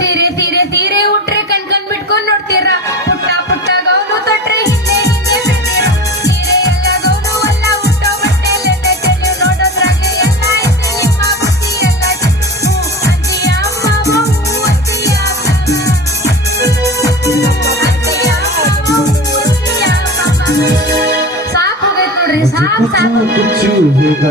ಸೀರೆ ಸೀರೆ ಸೀರೆ ಉಟ್ರೆ ಕಣ್ ಬಿಟ್ಕೊಂಡ್ ನೋಡ್ತೀರ ಪುಟ್ಟ ಪುಟ್ಟ ಗೌನು ತೊಟ್ರೆ ಹಿಂದೆ ಹಿಂದೆ ಬಿಡ್ತೀರ ಸೀರೆ ಎಲ್ಲ ಗೌನು ಅಲ್ಲ ಉಟ್ಟೋ ಬಟ್ಟೆ ಲೆಂದೆಕೆಯು ನೋಡೋದ್ರಾಗೆ ಎಲ್ಲ ಐತೆ ನಿಮ್ಮ ಬುದ್ಧಿ ಎಲ್ಲ ಅಂತೀಯ ಮಾವ ಅಂತೀಯ ಸಾಕು ಹೋಗೈತ್ ನೋಡ್ರಿ ಸಾಕು ಸಾಕು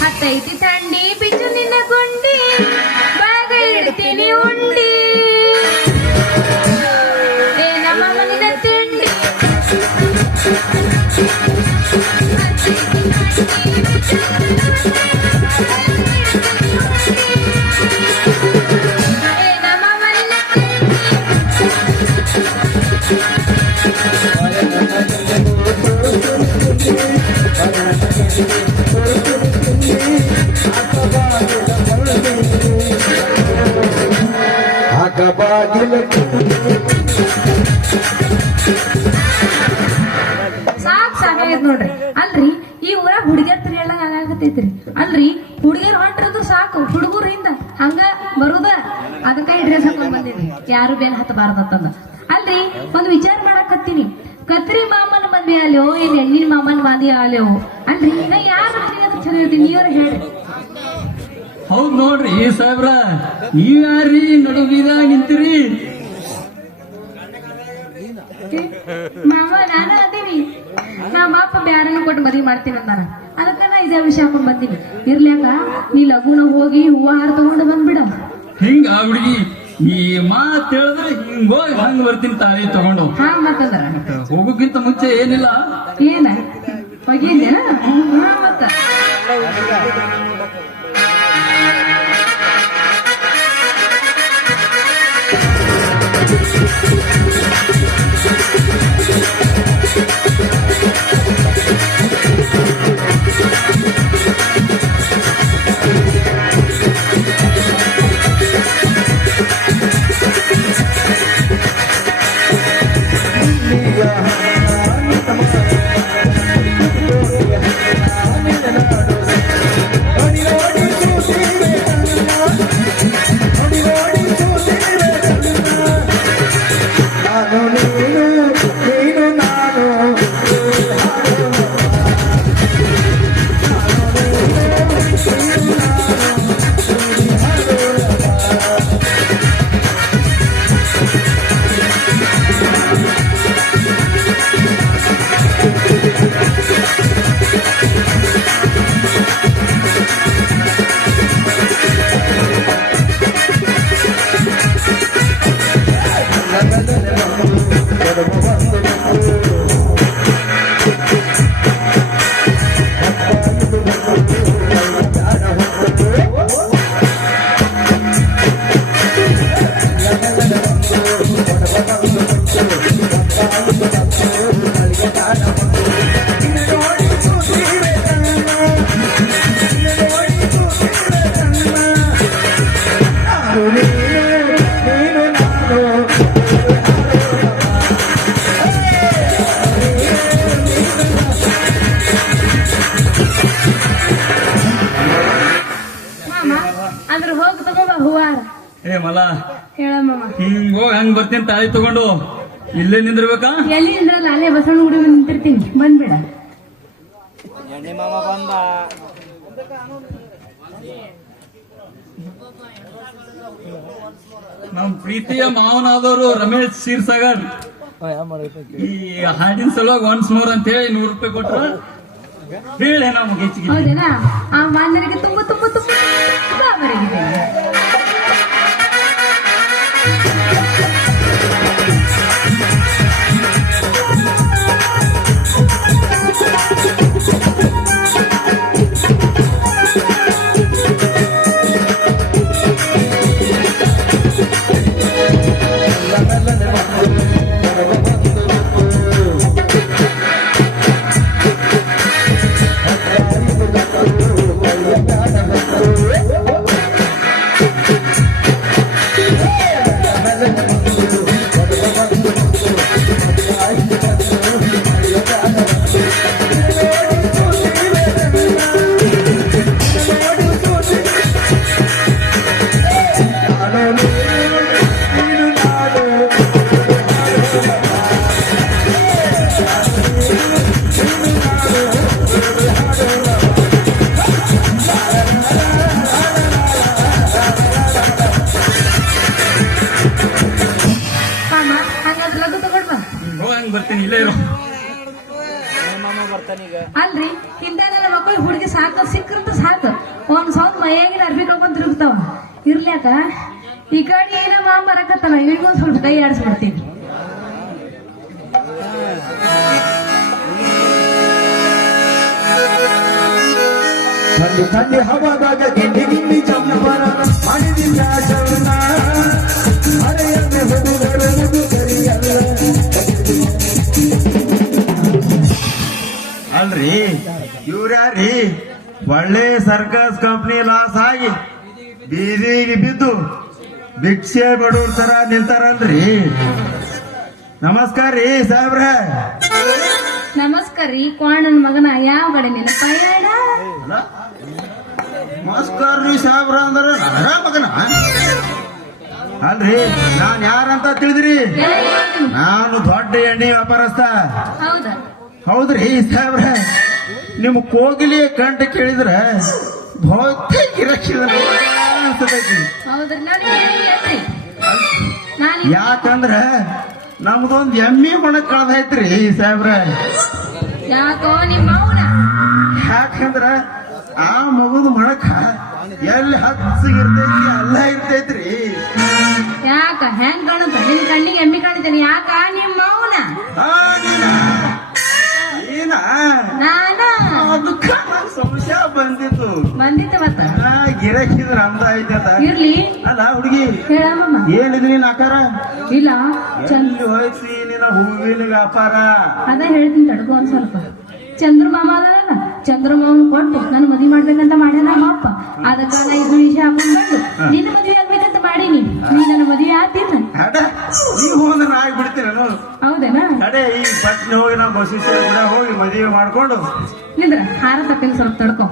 ಹತ್ತೈತಿ ಥಂಡಿ ಬಿಚ್ಚು ನಿನ್ನ ಗುಂಡಿ ಬಾಗ ಇಡ್ತೀನಿ ಉಂಡಿ ಏ ನಮ್ಮ ಮನಿನ ತಿಂಡಿ ಏ ನಮ್ಮ ಮನಿನ ಸಾಕ್ ಸಾಕಾಗೈತ್ ನೋಡ್ರಿ ಅಲ್ರಿ ಈ ಊರಾಗ ಹುಡುಗಿಯರ್ ತಿರ್ಯಾಳಂಗ ಆಗಾಕತೈತ್ರಿ ಅಲ್ರಿ ಹುಡುಗಿಯರ್ ಹೊಂಟ್ರದು ಸಾಕು ಹುಡುಗರು ಹಿಂದ ಹಂಗ ಬರುದ ಅದಕ್ಕ ಈ ಡ್ರೆಸ್ ಹಾಕೊಂಡ್ ಬಂದಿನಿ ಯಾರು ಬೇನ್ ಹತ್ತಬಾರ್ದಂತಂದ ಅಲ್ರಿ ಒಂದ್ ವಿಚಾರ ಮಾಡಾಕತ್ತೀನಿ ಕತ್ರಿ ಮಾಮನ ಮದ್ವೆ ಆಲ್ಯೋ ಏನ್ ಹೆಣ್ಣಿನ ಮಾಮನ ಮದ್ವೆ ಆಲ್ಯೋ ಅಲ್ರಿ ನಾ ಯಾರ ಚಲೋ ಇರ್ತೀನಿ ನೀವ್ರ ಹೇಳ್ರಿ ಹೌದ್ ನೋಡ್ರಿ ಸಾಹೇಬ್ರ ನೀವ್ ಯಾರ್ರಿ ನಡುವಿದಾಗ ನಿಂತಿರಿ ಮಾವ ನಾನು ಅದೀನಿ ನಮ್ಮ ಅಪ್ಪ ಬ್ಯಾರನ್ನು ಕೊಟ್ಟು ಮದ್ವಿ ಮಾಡ್ತೀನಿ ಅಂದಾನ ಅದಕ್ಕ ನಾ ಇದೇ ವಿಷಯ ಹಾಕೊಂಡ್ ಬಂದೀನಿ ಇರ್ಲ್ಯಾಕ ನೀ ಲಗುನ ಹೋಗಿ ಹೂವ ಹಾರ ತಗೊಂಡು ಬಂದ್ಬಿಡ ಹಿಂಗ ಹುಡುಗಿ ಈ ಮಾತ್ ಹೇಳಿದ್ರೆ ಹಿಂಗೋಗಿ ಹಂಗ ಬರ್ತೀನಿ ತಾಳಿ ತಗೊಂಡು ಹಾ ಮತ್ತಂದ್ರ ಹೋಗೋಕ್ಕಿಂತ ಮುಂಚೆ ಏನಿಲ್ಲ ಏನ ಹೋಗಿದ್ದೆ ಹಾ ಮತ್ತ ಅಂದ್ರ ಹೋಗಿ ತಗೋಬ ಹೂವಾರ ಏ ಮಲ ಹೇಳಮ್ಮ ಹಿಂಗೋಗಿ ಹಂಗ ಬರ್ತೀನಿ ತಾಳಿ ತಗೊಂಡು ಇಲ್ಲೇ ನಿಂದಿರ್ಬೇಕಾ ಎಲ್ಲಿ ನಿಂದ್ರಲ್ಲ ಅಲ್ಲೇ ಬಸವಣ್ಣ ಗುಡಿ ನಿಂತಿರ್ತೀನಿ ಬಂದ್ಬಿಡ ನಮ್ ಪ್ರೀತಿಯ ಮಾವನಾದವರು ರಮೇಶ್ ಕ್ಷೀರ್ಸಾಗರ್ ಈ ಹಾಡಿನ ಸಲುವಾಗಿ ಒನ್ಸ್ ಮೋರ್ ಅಂತ ಹೇಳಿ 100 ರೂಪಾಯಿ ಕೊಟ್ರ ಹೇಳಿ ನಮ್ಗೆ ಹೆಚ್ಚಿಗೆ ಹೌದೇನಾ ಆ ಮಾನ್ಯರಿಗೆ ತುಂಬ ತುಂಬ ತುಂಬ ಬರಗಿದ್ದೇನೆ ಬಾ ಹೋಗಂಗ್ ಬರ್ತೀನಿ, ಇಲ್ಲೇ ಇರು. ಅಲ್ರಿ ಇಂಥದೆಲ್ಲ ಮಕ್ಕಳು ಹುಡುಗಿ ಸಾಕು ಸಿಕ್ಕಂತ ಸಾಕು ಒಂದ್ ಸ್ವಲ್ಪ ಮೈಯಾಗಿನ ಅರ್ಬಿ ಕಳ್ಕೊಂಡ್ ತಿರುಗ್ತಾವ ಇರ್ಲ್ಯಾಕ ಈ ಕಡೆ ಏನ ಮಾಮ ಬರಕತ್ತಾನ ಇಳಿಗೊಂದ್ ಸ್ವಲ್ಪ ಕೈ ಆಡಿಸ್ಬಿಡ್ತೀನಿ. ಥಂಡಿ ಥಂಡಿ ಹವಾದಾಗ ಗಿಂಡಿ ಗಿಂಡಿ ಚಂಪರ ಮಾಡಿದಿಲ್ಲ ಚವನ ಅರೆಯನ್ನೇ ಹುಡುಗರು ಹುಡುಗರಿಯಲ್ಲ. ಅಲ್ರಿ ಇವ್ರ್ಯಾರೀ ಒಳ್ಳೆ ಸರ್ಕಸ್ ಕಂಪ್ನಿ ಲಾಸ್ ಆಗಿ ಬೀದಿಗೆ ಬಿದ್ದು ಭಿಕ್ಷೆ ಬಡವ್ರ ತರ ನಿಲ್ತಾರಲ್ರಿ. ನಮಸ್ಕಾರ ರೀ ಸಾಹೇಬ್ರ. ನಮಸ್ಕಾರ ರೀ ಕೋಣನ್ ಮಗನ ಯಾವ ಕಡೆ ನಿನ್ನ ಪಯಣ ನಮಸ್ಕಾರ ರೀ ಸಾಹೇಬ್ರ ಅಂದ್ರ ನನಗ ಮಗನ ಅಲ್ರಿ ನಾನ್ ಯಾರಂತ ತಿಳಿದ್ರಿ? ನಾನು ದೊಡ್ಡ ಎಣ್ಣೆ ವ್ಯಾಪಾರಸ್ಥ. ಹೌದಾ? ಹೌದ್ರಿ ಸಾಹೇಬ್ರ. ನಿಮ್ ಕೋಗಿಲಿ ಕಂಠ ಕೇಳಿದ್ರ ಬಹುತೇಕ ಅನ್ಸತೈತಿ. ಹೌದ್ರಿ ನಾನು ನಾನು ಯಾಕಂದ್ರ ನಮ್ದೊಂದ್ ಎಮ್ಮಿ ಮಣ ಕಳ್ದೈತ್ರಿ ಸಾಹೇಬ್ರ. ಯಾಕೋ ನಿಮ್ಮ ಮೌನ ಯಾಕಂದ್ರ ಆ ಮಗುದ ಮಣಕ ಎಲ್ಲಿ ಹಚ್ಚಗಿರ್ತೈತಿ ಅಲ್ಲ ಇರ್ತೈತ್ರಿ. ಯಾಕ ಹೆಂಗ್ ಕಾಣುತ್ತ ನಿನ್ ಕಣ್ಣಿಗೆ ಎಮ್ಮಿ ಕಾಣಿತೇನೆ ಯಾಕ ನಿಮ್ಮ ಮೌನ ಆ, ಏನ ನಾನ ಅದಕ್ಕ ನಂಗ್ ಸಂಶಯ ಬಂದಿತ್ತು. ಬಂದಿತ್ತು ಮತ್ತ ಗಿರಕಿದ್ರ ಅಂದ ಐತೆ ಅಂತ. ಇರ್ಲಿ ಅಲ್ಲ ಹುಡುಗಿ ಹೇಳಮ್ಮ ಏನಿದ್ ನೀನ್ ಆಕಾರ ಇಲ್ಲ ಚಂದ್ ಎಲ್ಲಿ ಹೋಯ್ತಿ ನಿನ್ನ ಹೂವಿನ ವ್ಯಾಪಾರ? ಅದ ಹೇಳ್ತೀನಿ ತಡ್ಕೊ ಒಂದ್ ಸ್ವಲ್ಪ. ಚಂದ್ರಮಾಮ ಅದಲ್ಲ ಚಂದ್ರಮಾಮನ್ ಕೊಟ್ಟು ನನ್ ಮದ್ವಿ ಮಾಡ್ಬೇಕಂತ ಮಾಡ್ಯಾನ ನಮ್ಮ ಅಪ್ಪ. ಅದಕ್ಕ ನಾ ಇದು ವಿಷಯ ಹಾಕೊಂಡ್ಬಂದು ನಿನ್ನ ಮದ್ವೆ ಆಗ್ಬೇಕಂತ ಮಾಡೀನಿ. ನೀ ನನ್ನ ಮದ್ವೆ ಆಗ್ತಿಲ್ಲ ಅಡ ನೀ ಹೋದ್ರೆ ನಾ ಆಗ್ಬಿಡ್ತೀನಿ ನಾನು. ಹೌದೇನಾ? ಅಡೆ ಈ ಪಟ್ನೆ ಹೋಗಿ ನಾವು ಬಸವೇಶ್ವರ ಕೂಡ ಹೋಗಿ ಮದುವೆ ಮಾಡ್ಕೊಂಡು ನಿಂದ್ರ ಹಾರ ತಪ್ಪಿನ ಸ್ವಲ್ಪ ತಡ್ಕೊ.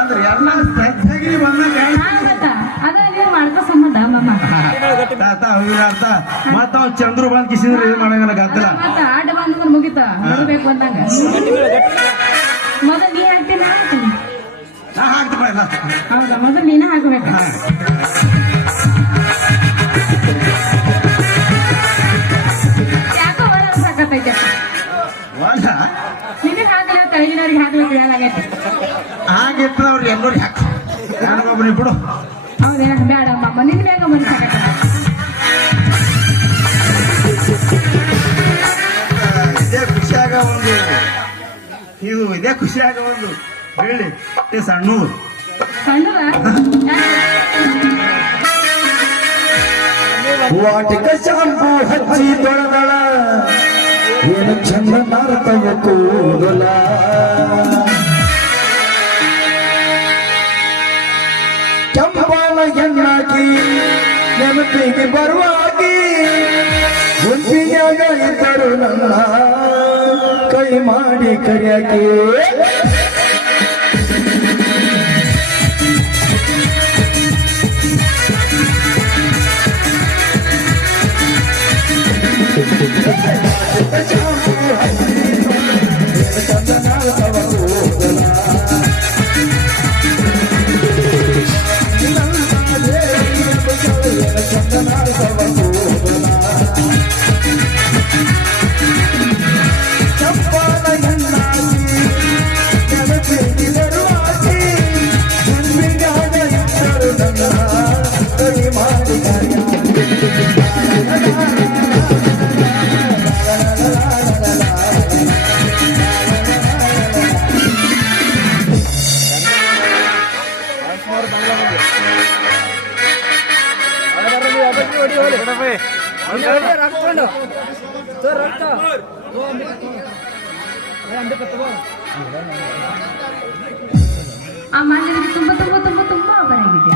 ಅಂದ್ರೆ ಎಲ್ಲ ಸಜ್ಜಾಗಿ ಬಂದಂಗ ಗೊತ್ತಾ ಅದ ನೀವು ಮಾಡ್ಕೋ ಸಂಬಂಧ ಮಮ್ಮ ತಾತ ಹೂವಿನ ಅರ್ಥ ಮತ್ತ ಅವ್ ಚಂದ್ರು ಬಂದ್ ಕಿಸಿದ್ರೆ ಏನ್ ಮಾಡಂಗಲ್ಲ ಗದ್ದಲ. ಮತ್ತ ಆಟ ಬಂದ್ ಮುಗಿತ ನೋಡ್ಬೇಕು ಅಂದಂಗ ಮೊದಲ್ ನೀ ಹಾಕ್ತೀನಿ ನಾ ಹಾಕ್ತೀನಿ. ನಾ ಹಾಕ್ತಪ್ಪ ಇಲ್ಲ. ಹೌದಾ? ಮೊದಲ್ ನೀನ ಹಾಕ್ಬೇಕು. ಯಾಕೋ ಒಳ್ಳೆ ಸಾಕತ್ತೈತೆ. ಒಳ್ಳ ನಿನಗೆ ಹಾಕಲ್ಲ ತಳಗಿನವ್ರಿಗೆ ಹಾಕ್ಬೇಕು ಹೇಳಾಗೈತೆ. ಹಾಗಿತ್ತು ಅವ್ರಿಗೆ ಎಲ್ಲರಿಗೆ ಹಾಕ ನನಗೊಬ್ಬನಿ ಬಿಡು. ಹೌದೇನ? ಬೇಡ ಅಮ್ಮ ನಿನ್ ಬೇಗ ಬಂದು ಸಾಕತ್ತ. ಇದೇ ಖುಷಿಯಾಗ ಒಂದು ಇದೇ ಖುಷಿಯಾಗ ಒಂದು ಹೇಳಿ ಸಣ್ಣದು ಸಣ್ಣದ ವಾಟಿಕ ಶಾಂಪು ಹಚ್ಚಿ ತೊಳೆದಳ ಏನು ಚಂದ ನಾರ್ತವ ಕೂದಲ. ಕೆಂಪಾಲ ಎಣ್ಣಾಕಿ ನೆನಪಿಗೆ ಬರುವಾಗಿ ಗುಂಪಿಯಾಗ ಇದ್ದರು ನನ್ನ ಕೈ ಮಾಡಿ ಕರೆಯಾಕೆ. ಆ ಮಂದಿರಿಗೆ ತುಂಬಾ ತುಂಬಾ ತುಂಬಾ ತುಂಬಾ ಆಭಾರ ಆಗಿದೆ.